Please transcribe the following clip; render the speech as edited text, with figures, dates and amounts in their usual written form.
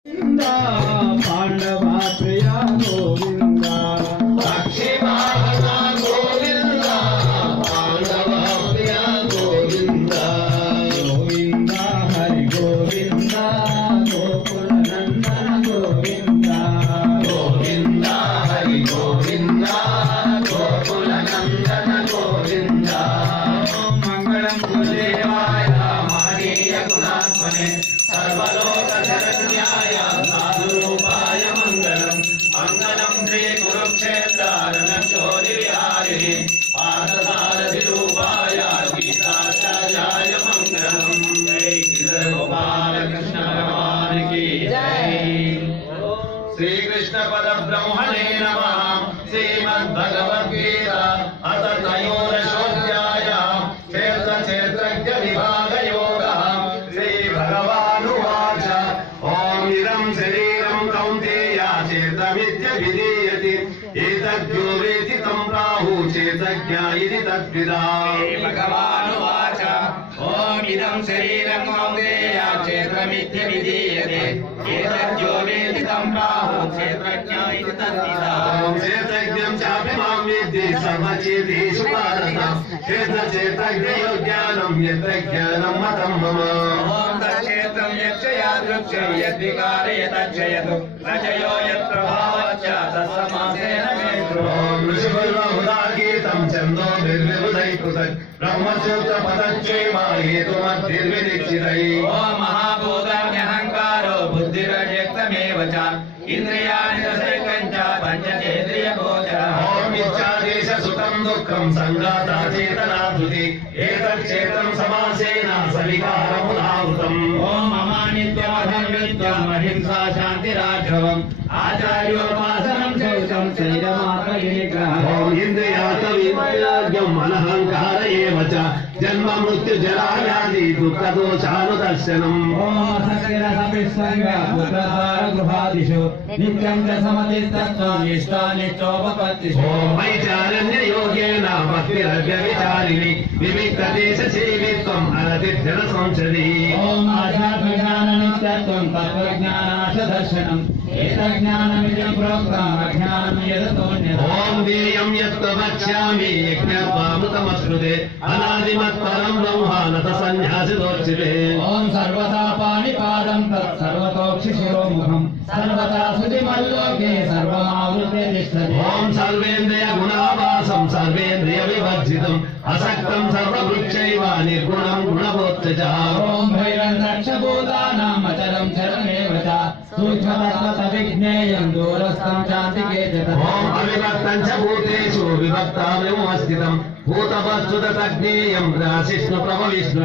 पांडवा प्रिया गोविंद लक्ष्मीवाहना गोविंद पांडवा प्रिया गोविंद गोविंद हरि गोविंद गोकुल नंदन गोविंद गोविंद हरि गोविंद गोकुल नंदन गोविंद मंगलम गुरुदेवाय महनीय गुणात्मने सर्वलोक शरण्याय साधुरूपाय मंगलम मंगलम श्री कुरुक्षेत्र रणक्षोरिविहारिणे पार्थसारथि रूपाय गीताचार्याय मंगलम। जय गोपाल कृष्ण भगवान की जय। श्री कृष्ण परब्रह्मणे नमः। श्रीमद्भगवद्गीता अथ त्रयोदशोऽध्याय क्षेत्र क्षेत्रज्ञ विभाग योगः। श्री भगवानुवाच ओम इदं शरीरं कौन्तेय चेतमित्यभिधीयते एतद्यो वेति तं प्राहुः चेतज्ञा इति तद्विदाः। श्री भगवानुवाच ओम इदं शरीरं कौन्तेय चेतमित्यभिधीयते एतद्यो वेति तं प्राहुः चेतज्ञा इति तद्विदाः। ओम चेतज्ञं चापि मां वेत्ति सर्वचेतेषु भारत चेतज्ञयो ज्ञानं यत्र ज्ञानं मतं मम। ओम तच्चेत्रं यच्च यादृच्छं यद्विकारे तच्चयतु रजयो यत्र भावश्च तत्समासेन मे शृणु। ओम ऋषिर्बहुधा गीतं छन्दोभिर्विबुधैः पृथक् ब्रह्मसूत्रपदच्चैव हेतुमद्भिर्विदीक्षितैः। ओम महाभूतान्यहङ्कारो बुद्धिरव्यक्तमेव च इन्द्रियाणि दशैकञ्च पञ्चचेन्द्रियगोचरः। ओम इच्छादेश सुखं दुःखं संघाता चेतना धृति एतच्चेतं समासेन सविकारमुदाहृतम्। ओम अमानित्वमधर्मित्वम् अहिंसा शान्तिराघवम् आचार्योपासनं शौचं शरीरमात्रविनिग्रहः। ओम इन्द्रियार्थविवैराग्यम् अनहङ्कार एव च जन्म मृत्यु जराव्याधि दुःखदोषानुदर्शनम्। ओम असक्तिरसविस्सङ्गपुत्रसारगृहादिषु नित्यं च समतिस्तत्त्वम् इष्टानिष्टोपपत्तिषु। ओम वैचारण्ययोगेन भक्तिरव्यभिचारिणि विविक्तदेशसेवित्वम् अनतिध्यनसंसदि। ओम आध्यात्मज्ञाननित्यत्वं तत्त्वज्ञानाशदर्शनम् एतज्ज्ञानमिति प्रोक्तम् अज्ञानं यदतोऽन्यथा। ओम देयं यत्त्व वक्ष्यामि यज्ञत्वामृतमश्नुते अनादिमत्परं ब्रह्म न संन्यासितोच्यते। ओम सर्वथा पाणिपादं तत् सर्वतोक्षिशिरोमुखम् सर्वथा श्रुतिमल्लोके सर्वमावृत्य तिष्ठति। ओम सर्वेन्द्रियगुणाभासं सर्वेन्द्रियविवर्जितम् असक्तं सर्ववृक्षैव निर्गुणं गुणभोक्तृ। ओम भैरन्तक्षभूतानाम् अचलं चरमेव च सूक्ष्मतत्त्वविज्ञेयं दूरस्थं चान्तिके च तत्। ओम अविभक्तं च भूतेषु विभक्ताव्यवस्थितं भूतवस्तुतज्ञेयं राशिष्णु प्रभविष्णु।